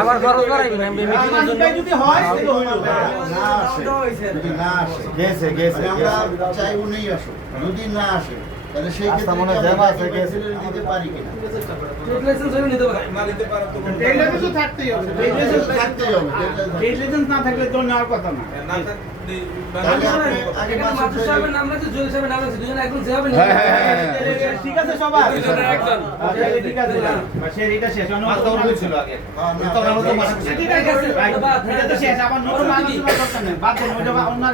আবার করাই তাই যদি হয় না। আসে। যদি না আসে গেছে গেছে আমরা চাই উনিই আসুক। যদি না আসে না থাকলে তো নেওয়ার কথা না। ঠিক আছে সবার। ঠিক আছে শেষ শেষ আবার বাদ অন্য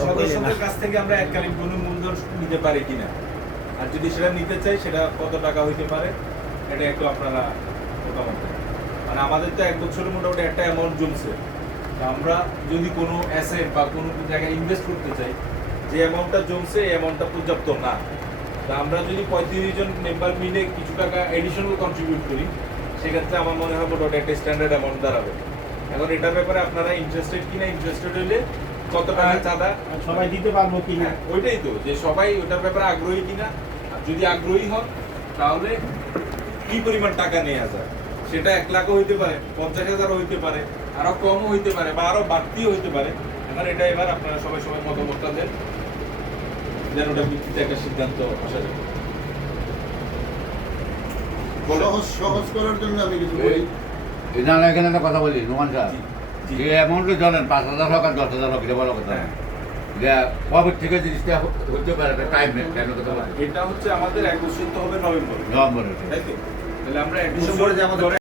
সদস্যদের কাছ থেকে আমরা এককালীন কোনো মূলধন নিতে পারি কিনা। আর যদি সেটা নিতে চাই, সেটা কত টাকা হইতে পারে, এটা একটু আপনারা মোটামুটি মানে আমাদের তো এক বছরের মোটামুটি একটা অ্যামাউন্ট জমছে। তো আমরা যদি কোনো অ্যাসেট বা কোনো জায়গায় ইনভেস্ট করতে চাই, যে অ্যামাউন্টটা জমছে, এই অ্যামাউন্টটা পর্যাপ্ত না। তা আমরা যদি পঁয়ত্রিশ জন মেম্বার মিলে কিছু টাকা এডিশনাল কন্ট্রিবিউট করি, সেক্ষেত্রে আমার মনে হয় মোটামুটি একটা স্ট্যান্ডার্ড অ্যামাউন্ট দাঁড়াবে। এখন এটার ব্যাপারে আপনারা ইন্টারেস্টেড কিনা ইন্টারেস্টেড হলে কত টাকা চাঁদা? সবাই দিতে পারব কিনা? হ্যাঁ, ওইটাই তো যে সবাই ওটার ব্যাপারে আগ্রহী কিনা। আর যদি আগ্রহী হন তাহলে কি পরিমাণ টাকা নেওয়া যায়? সেটা এক লাখও হইতে পারে পঞ্চাশ হাজারও হইতে পারে আরও কমও হইতে পারে বা আরও বাড়তিও হইতে পারে। এবার এটা এবার আপনারা সবাই সবাই মতামতটা দেন। যেন ওটা ভিত্তিতে একটা সিদ্ধান্ত আসা যায়। সহজ সহজ করার জন্য আমি কিছু বলি। না, না, এখানে একটা কথা বলি নোমান জি। এই অ্যামাউন্টে জানেন পাঁচ হাজার হোক আর দশ হাজার হোক এটা বড় কথা। এটা কবে থেকে জিনিসটা হতে পারে একটা টাইম নেই টাইমের কথা এটা হচ্ছে আমাদের এক বছর তো হবে নভেম্বর। নভেম্বরে তাই তো? তাহলে আমরা এক ডিসেম্বরে যে আমাদের বছর